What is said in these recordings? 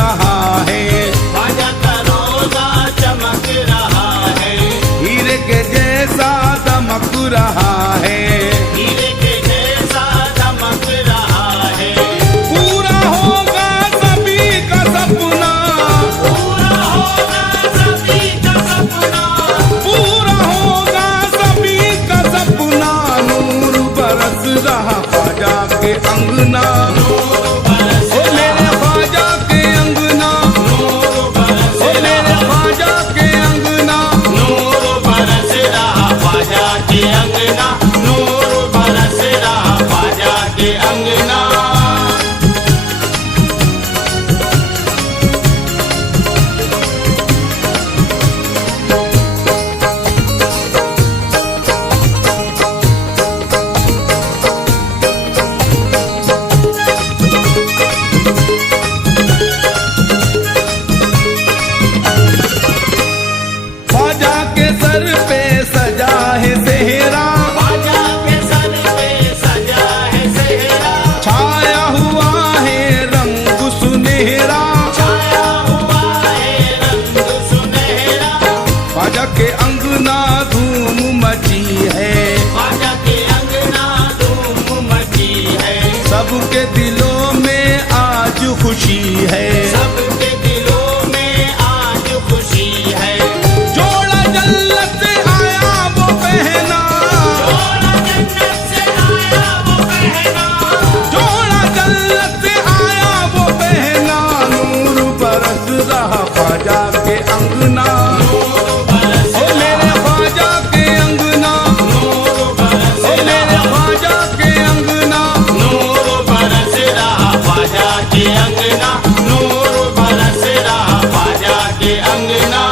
रहा है, ख्वाजा का रोजा चमक रहा है, हीरे के जैसा दमक रहा है, हीरे के जैसा दमक रहा है। पूरा होगा सभी का सपना, पूरा होगा सभी का सपना, पूरा होगा सभी का सपना, नूर बरस रहा ख्वाजा के अंगना, नूर बरस ओ मेरे ख्वाजा के अंगना, नूर बरस ओ मेरे ख्वाजा के अंगना, नूर बरस रहा ख्वाजा के अंगना, नूर बरस रहा ख्वाजा के अंगना। ख्वाजा के सर पे सजा है सेहरा, ख्वाजा के सर पे सजा है सेहरा, छाया हुआ है रंग सुनहरा, छाया हुआ है रंग सुनहरा, ख्वाजा के अंगना धूम मची है, ख्वाजा के अंगना धूम मची है, सबके दिलों में आज खुशी है, सबके दिलों में आज खुशी है। जोड़ा जन्नत से आया वो पहना, जोड़ा जन्नत से आया वो पहना, जोड़ा जन्नत से आया वो पहना, नूर बरस रहा ख्वाजा के अंगना, नूर बरस ओ मेरे ख्वाजा के अंगना, नूर बरस ओ मेरे ख्वाजा के अंगना, नूर बरस रहा ख्वाजा के अंगना, नूर बरस रहा ख्वाजा के अंगना।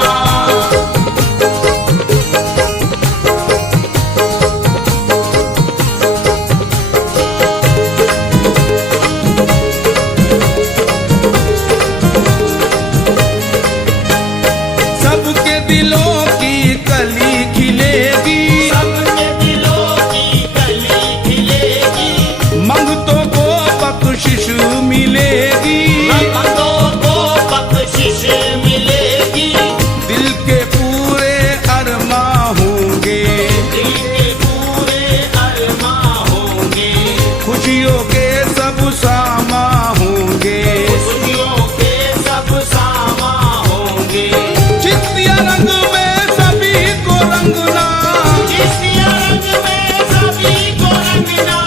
सबके दिलों की कली खिलेगी, सबके दिलों की कली खिलेगी, मंगतों को बख्शिश मिलेगी, मंगतों को बख्शिश मिलेगी, दिल के पूरे अरमा होंगे, दिल के पूरे अरमा होंगे, खुशियों के सब सामा होंगे, खुशियों के सब सामा होंगे। चिश्तिया रंग में सभी को रंगना, चिश्तिया रंग में सभी को रंगना,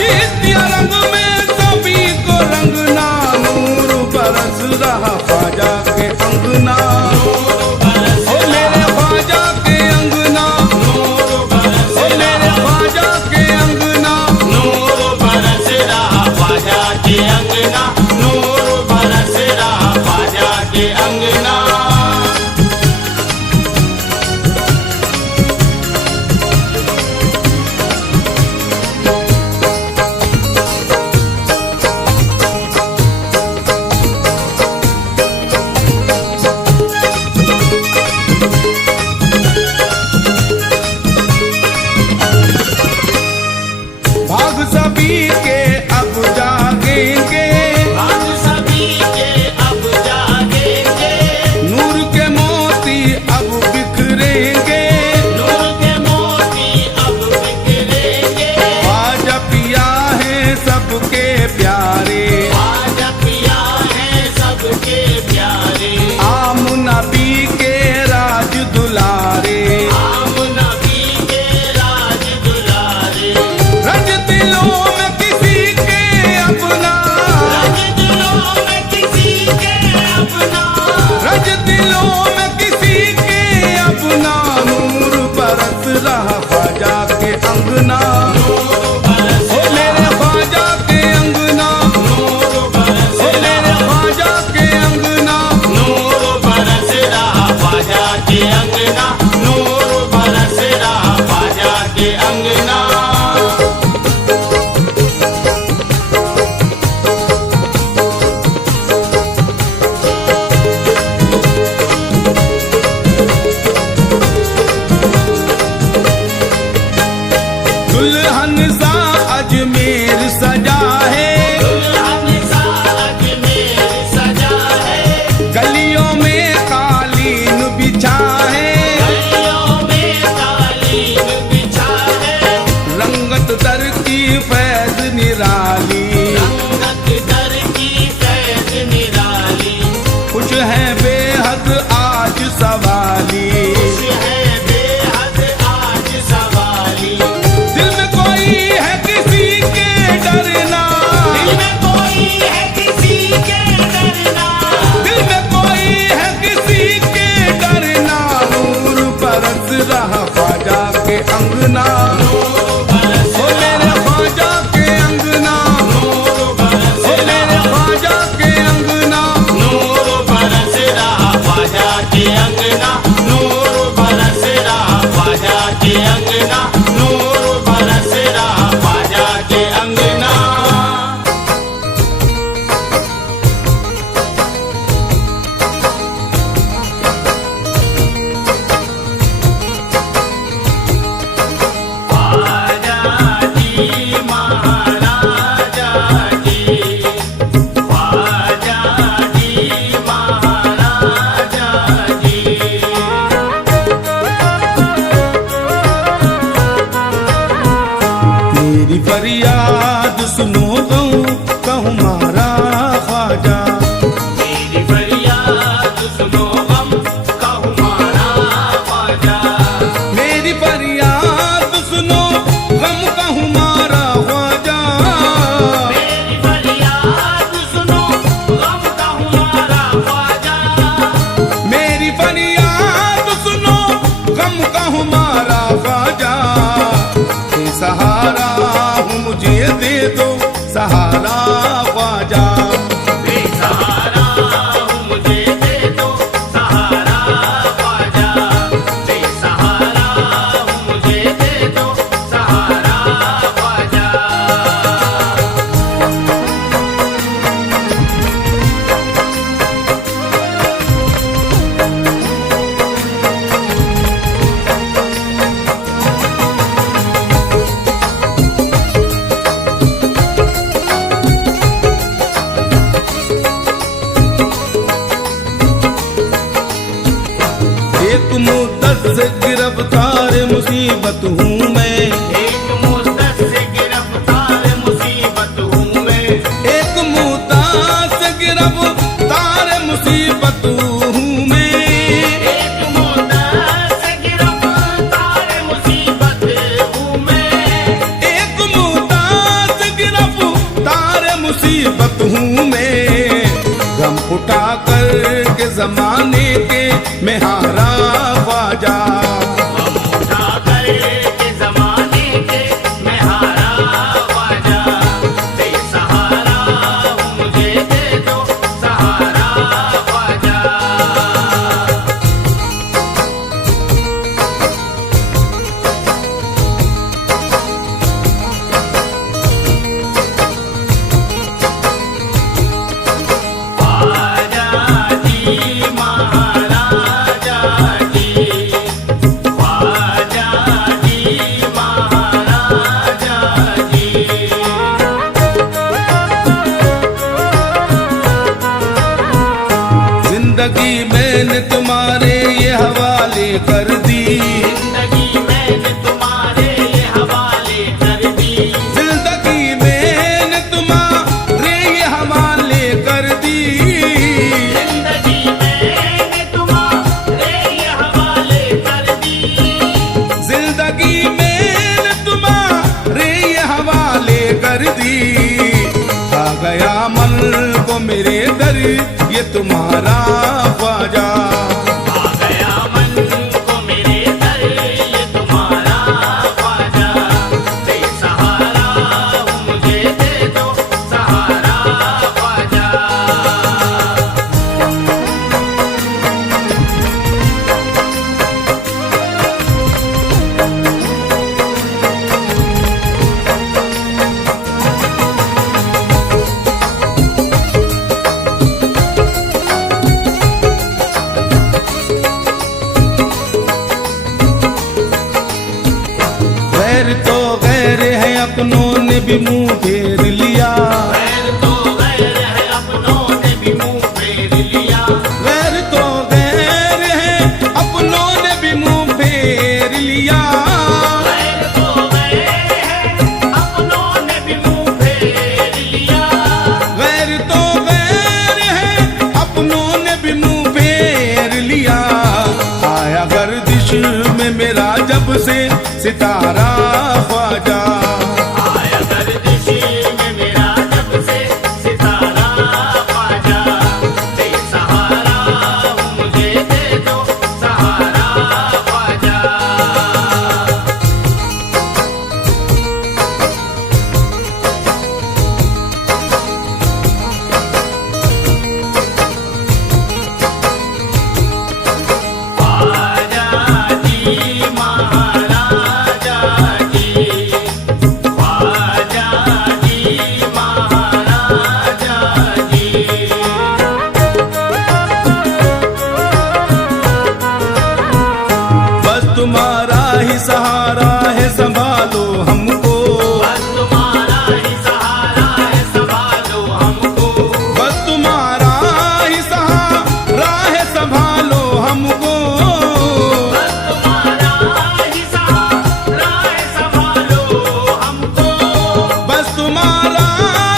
चिश्तिया रंग में सभी को रंगना, नूर बरस रहा ख्वाजा के अंगना, नूर बरस ओ मेरे ख्वाजा के अंगना, नूर बरस ओ मेरे ख्वाजा के अंगना, नूर बरस रहा ख्वाजा के अंगना, नूर बरस रहा ख्वाजा के अंगना। भाग सभी के अब जागेंगे, भाग सभी के अब जागेंगे, है बेहद आज सवाली, खुश है बेहद आज सवाली। दिल में कोई है किसी के डरना, दिल में कोई है किसी के डरना, दिल में कोई है किसी के डरना। नूर बरस रहा ख्वाजा के अंगना, नूर बरस ओ मेरे ख्वाजा के अंगना, नूर बरस ओ मेरे ख्वाजा के अंगना। नूर बरस रहा ख्वाजा के अंगना, नूर बरस रहा ख्वाजा के अंगना, नूर बरस रहा ख्वाजा के अंगना। ख्वाजा जी महाराजा जी, ख्वाजा जी महाराजा जी। मेरी फरियाद सुनो कहूँ मारा ख्वाजा, मेरी फरियाद सुनो गम कहूँ मारा ख्वाजा, मेरी फरियाद सुनो गम कहूँ मारा ख्वाजा। मेरी फरियाद सुनो गम कहूँ मारा ख्वाजा, मेरी फरियाद सुनो गम कहूँ मारा ख्वाजा। ये सहारा हूँ मुझे दे दो सहारा ख्वाजा, बेसहारा हूँ मुझे दे दो सहारा ख्वाजा, बेसहारा हूँ मुझे दे दो सहारा ख्वाजा। एक मुद्दत से गिरफ्तार मुसीबत हूँ मैं, एक मुद्दत से गिरफ्तार मुसीबत हूँ मैं, एक मुद्दत से गिरफ्तार मुसीबत हूँ मैं। एक मुद्दत से गिरफ्तार मुसीबत हूँ मैं, एक मुद्दत से गिरफ्तार मुसीबत हूँ मैं। गम उठा कर के जमाने के मैं हारा ख्वाजा, हम उठा कर के जमाने के मैं हारा ख्वाजा, बेसहारा हूँ मुझे दे दो सहारा ख्वाजा। ख्वाजा जी महाराजा जी, ख्वाजा जी महाराजा जी। जिंदगी मैंने तुम्हारे ये हवाले कर दी, जिंदगी मैंने तुम्हारे ये हवाले कर दी, जिंदगी मैंने तुम्हारे ये हवाले कर दी। जिंदगी मैंने तुम्हारे ये हवाले कर दी, जिंदगी मैंने तुम्हारे ये हवाले कर दी। आ गया मन को मेरे दर ये तुम्हारा ख्वाजा, आ गया मन को मेरे दर ये तुम्हारा ख्वाजा, बेसहारा हूँ मुझे दे दो सहारा ख्वाजा। गैर तो गैर है अपनों ने भी मुंह फेर लिया, गैर तो गैर है अपनों ने भी मुंह फेर लिया, गैर तो गैर है अपनों ने भी मुंह फेर लिया। गैर तो गैर है अपनों ने भी मुंह फेर लिया, गैर तो गैर है अपनों ने भी मुंह से सितारा ख्वाजा। आया गर्दिशी में मेरा जब से सितारा ख्वाजा, दे सहारा मुझे दे दो सहारा ख्वाजा। ख्वाजा जी महाराजा जी, ख्वाजा जी महाराजा जी। बस तुम्हारा ही सहारा है संभालो हमको, बस तुम्हारा ही सहारा है संभालो हमको, बस तुम्हारा ही सहारा है संभालो हमको। बस तुम्हारा ही सहारा है संभालो हमको। बस तुम्हारा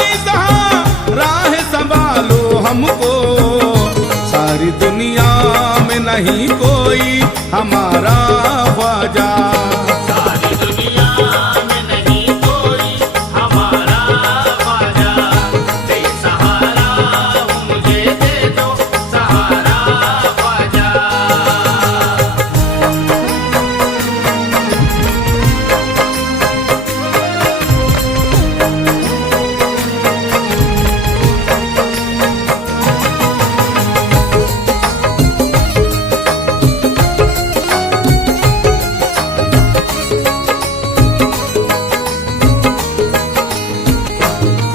ही सहारा है संभालो हमको। सारी दुनिया में नहीं कोई हमारा ख्वाजा। सारी दुनिया में नहीं कोई हमारा ख्वाजा, दे सहारा मुझे दे दो सहारा ख्वाजा।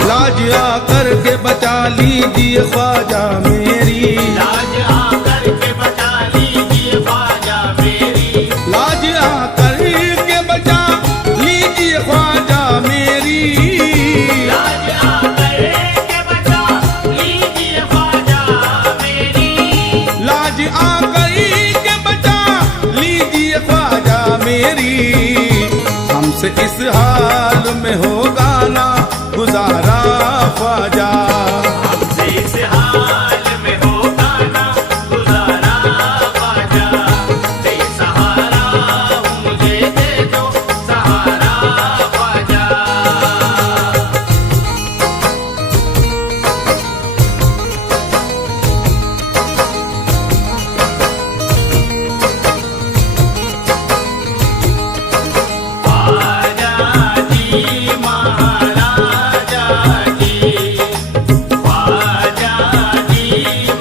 लाज आकर के बचा लीजिए ख्वाजा मेरी, लाज आकर के बचा लीजिए ख्वाजा मेरी, लाज आकर के बचा लीजिए ख्वाजा मेरी। लाज आकर के बचा लीजिए ख्वाजा मेरी, लाज आकर के बचा लीजिए ख्वाजा मेरी। हमसे इस हाल में होगा ना गुजारा ख्वाजा। हमसे इस हाल में होगा ना गुजारा ख्वाजा, दे सहारा मुझे दे दो सहारा ख्वाजा। ख्वाजा जी महाराजा जी, ख्वाजा जी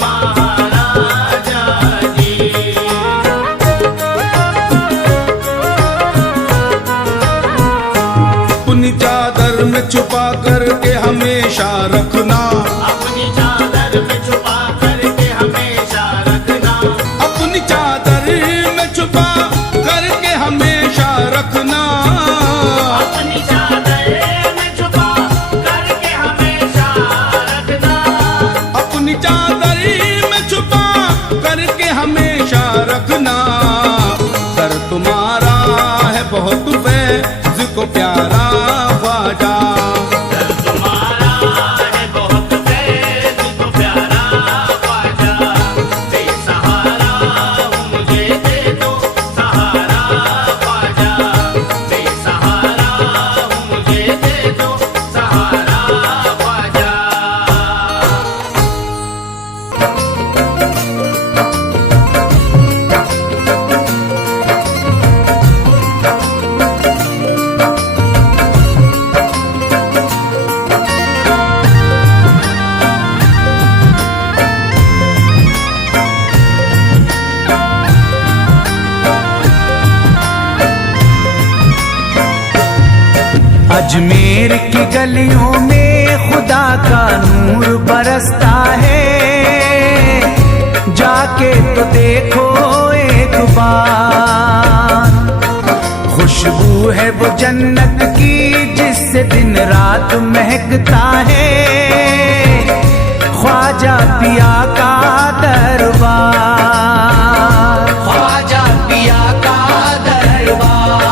महाराजा जी। अपनी चादर में छुपा करके हमेशा रखना, अपनी चादर में छुपा करके हमेशा रखना, अपनी चादर में छुपा करके हमेशा रखना। अपनी चादर में छुपा करके हमेशा रखना, अपनी चादर में छुपा करके हमेशा रखना। सर तुम्हारा है बहुत फैज़ को प्यारा ख्वाजा। दर तुम्हारा है बहुत फैज़ को प्यारा ख्वाजा, दे सहारा मुझे दे दो सहारा ख्वाजा, दे सहारा मुझे दे दो सहारा ख्वाजा। अजमेर की गलियों में खुदा का नूर बरसता है, जाके तो देखो एक बार। खुशबू है वो जन्नत की जिससे दिन रात महकता है, ख्वाजा पिया का दरबार, ख्वाजा पिया का दरबार,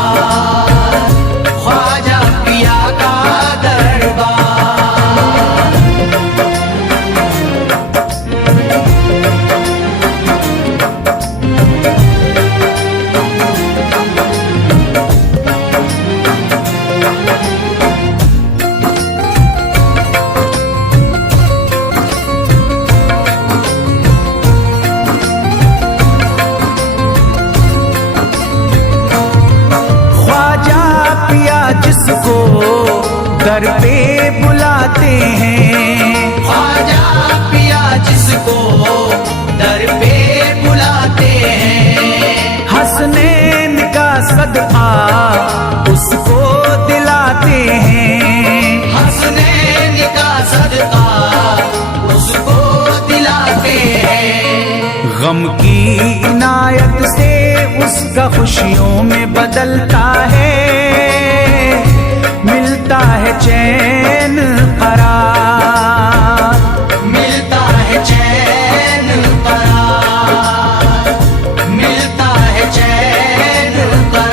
ख्वाजा पिया का दरबार। गम की इनायत से उसका खुशियों में बदलता है, मिलता है चैन करार, मिलता है चैन करार, मिलता है चैन करार।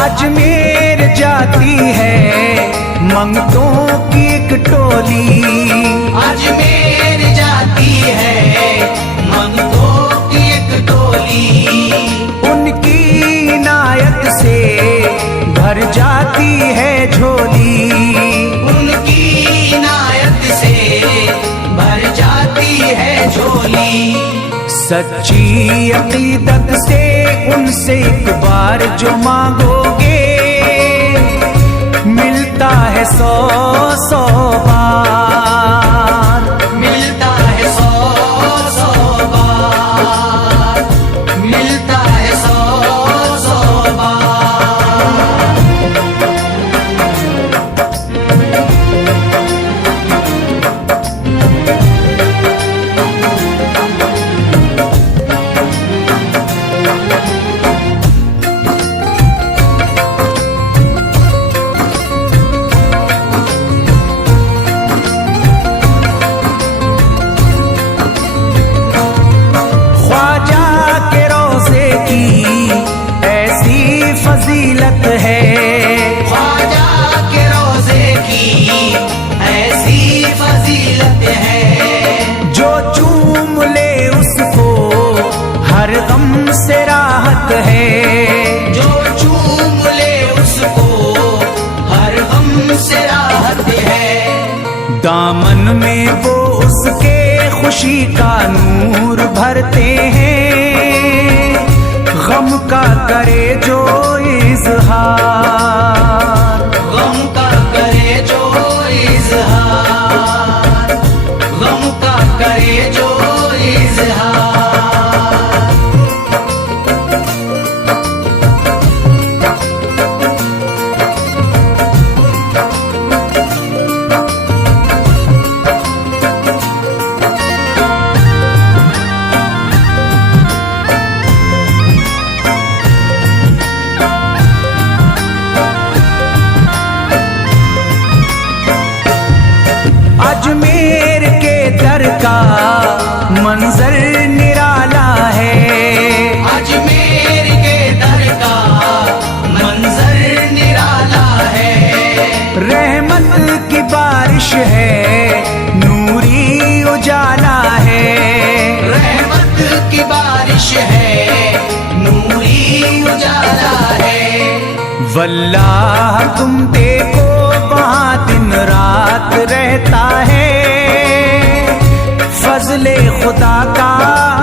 अजमेर जाती है मंगतों की एक टोली, अजमेर जाती है मंगतों की एक टोली, उनकी इनायत से भर जाती है झोली, उनकी इनायत से भर जाती है झोली। सच्ची अकीदत से उनसे एक बार जो मांगोगे, मिलता है 100 बार, मिलता है 100 बार, मिलता है 100 बार। ख्वाजा के रोज़े की ऐसी फजीलत है, ख्वाजा के रोज़े की ऐसी फजीलत है, जो चूम ले उसको हर गम से राहत है, जो चूम ले उसको हर गम से राहत है। दामन में वो उसके खुशी का नूर भरते हैं, गम का करे जो इजहार, गम का करे जो इजहार, गम का करे जो इजहार। अजमेर के दर का मंजर निराला है, अजमेर के दर का मंजर निराला है, रहमत की बारिश है, नूरी उजाला है, रहमत की बारिश है, नूरी उजाला है। वल्लाह तुम देखो वहाँ दिन रात रहता है, फजले खुदा का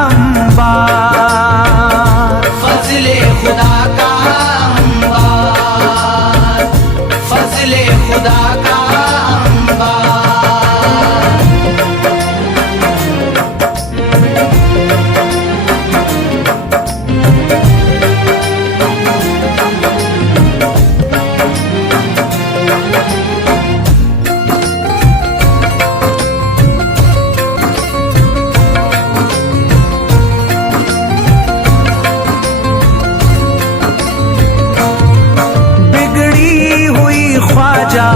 अंबार, फजले खुदा का अंबार, फजले खुदा का अंबार। ख्वाजा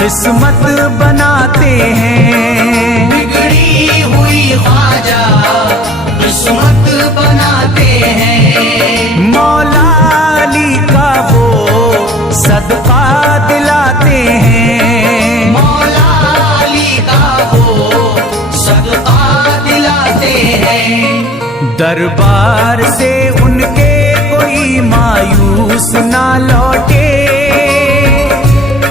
किस्मत बनाते हैं, बिगड़ी हुई ख्वाजा किस्मत बनाते हैं, मौला अली का वो सदका दिलाते हैं, मौला अली का वो सदका दिलाते हैं। दरबार से उनके कोई मायूस ना लौटे,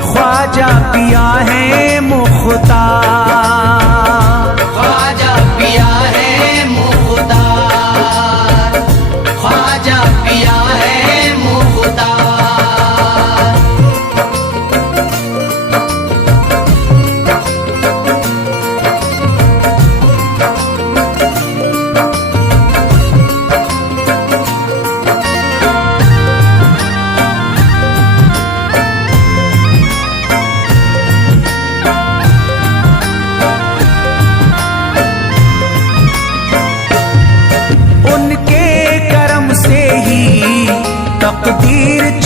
ख्वाजा पिया है मुख्तार, ख्वाजा पिया है मुख्तार, ख्वाजा पिया है मुख्तार।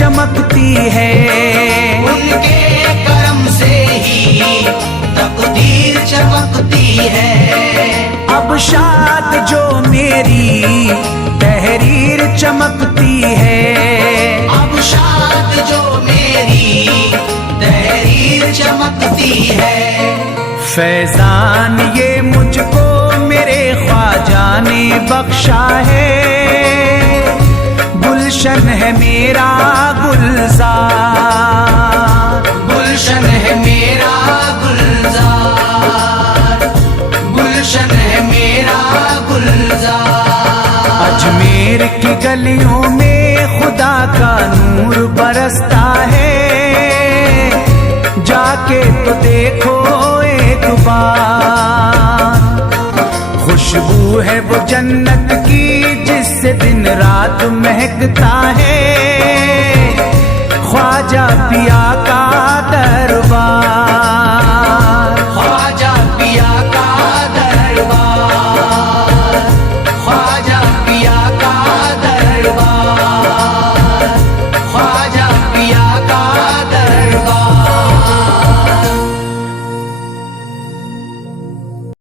चमकती है। उनके करम से ही तकदीर चमकती है। अब शाद जो मेरी तहरीर चमकती है। अब शाद जो मेरी तहरीर चमकती है। फैजान ये मुझको मेरे ख्वाजा ने बख्शा है। गुलशन है मेरा गुलजार, गुलशन है मेरा गुलजार, गुलशन है मेरा गुलजार। अजमेर की गलियों में खुदा का नूर बरसता है। जाके तो देखो एक बार, खुशबू है वो जन्नत की जिससे दिन रात महकता है। ख्वाजा पिया